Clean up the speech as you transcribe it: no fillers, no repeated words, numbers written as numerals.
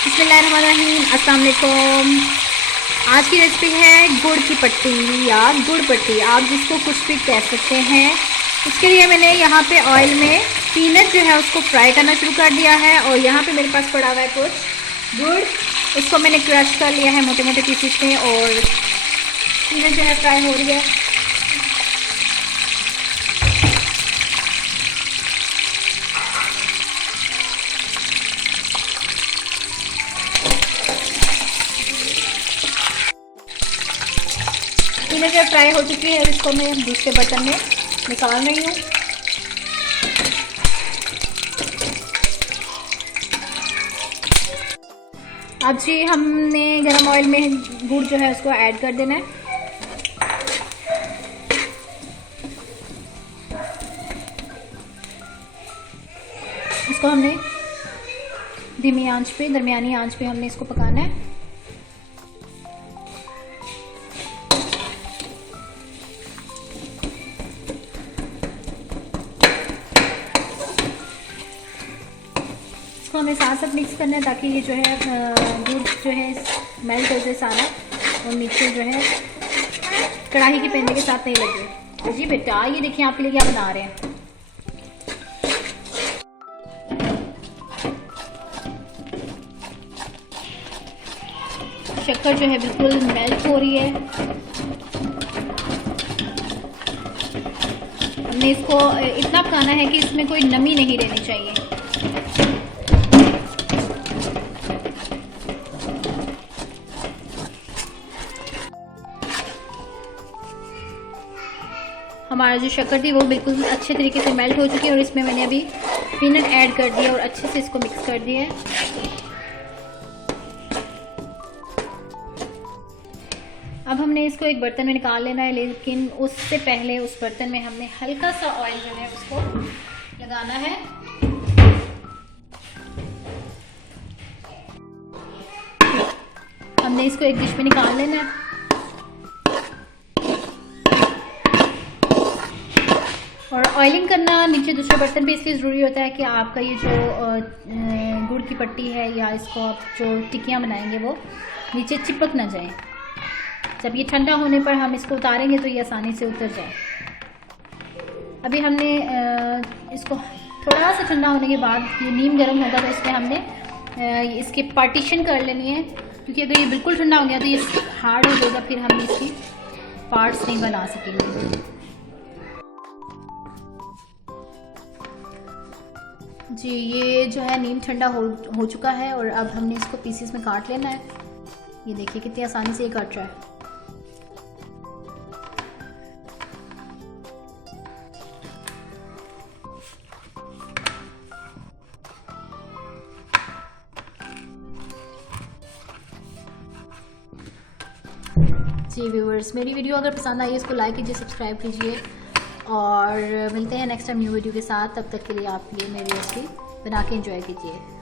बिस्मिल्लाहिर्रहमानिर्रहीम, अस्सलाम वालेकुम। आज की रेसिपी है गुड़ की पट्टी या गुड़ पट्टी, आप जिसको कुछ भी कह सकते हैं। उसके लिए मैंने यहाँ पे ऑयल में पीनट जो है उसको फ्राई करना शुरू कर दिया है और यहाँ पे मेरे पास पड़ा हुआ है कुछ गुड़, उसको मैंने क्रश कर लिया है मोटे मोटे पीसेस में और पीनट जो है फ्राई हो रही है। पीनट जब फ्राई हो चुकी है इसको मैं दूसरे बर्तन में निकाल रही हूँ। अब जी हमने गरम ऑयल में गुड़ जो है उसको ऐड कर देना है। इसको हमने धीमी आंच पे, दरमियानी आंच पे हमने इसको पकाना है। इसको हमें साथ साथ मिक्स करना है ताकि ये जो है दूध जो है मेल्ट हो जाए सारा और नीचे जो है कढ़ाई के पेंदे के साथ नहीं लगे। तो जी बेटा, ये देखिए आपके लिए क्या बना रहे हैं। शक्कर जो है बिल्कुल मेल्ट हो रही है। हमने इसको इतना पकाना है कि इसमें कोई नमी नहीं रहनी चाहिए। हमारा जो शक्कर थी वो बिल्कुल अच्छे तरीके से मेल्ट हो चुकी है और इसमें मैंने अभी पीनट ऐड कर दिया और अच्छे से इसको मिक्स कर दिया है। अब हमने इसको एक बर्तन में निकाल लेना है, लेकिन उससे पहले उस बर्तन में हमने हल्का सा ऑयल जो है उसको लगाना है। हमने इसको एक डिश में निकाल लेना है। और ऑयलिंग करना नीचे दूसरे बर्तन पे इसलिए ज़रूरी होता है कि आपका ये जो गुड़ की पट्टी है या इसको आप जो टिक्कियाँ बनाएंगे वो नीचे चिपक ना जाए। जब ये ठंडा होने पर हम इसको उतारेंगे तो ये आसानी से उतर जाए। अभी हमने इसको थोड़ा सा ठंडा होने के बाद ये नीम गर्म होगा तो इसमें हमने इसके पार्टीशन कर लेनी है, क्योंकि अगर ये बिल्कुल ठंडा हो गया तो ये हार्ड हो जाएगा, फिर हम इसकी पार्ट्स नहीं बना सकेंगे। जी ये जो है नीम ठंडा हो चुका है और अब हमने इसको पीसेस में काट लेना है। ये देखिए कितनी आसानी से ये कट रहा है। जी व्यूअर्स, मेरी वीडियो अगर पसंद आई है इसको लाइक कीजिए, सब्सक्राइब कीजिए और मिलते हैं नेक्स्ट टाइम न्यू वीडियो के साथ। तब तक के लिए आप ये मेरी रेसिपी बना के एंजॉय कीजिए।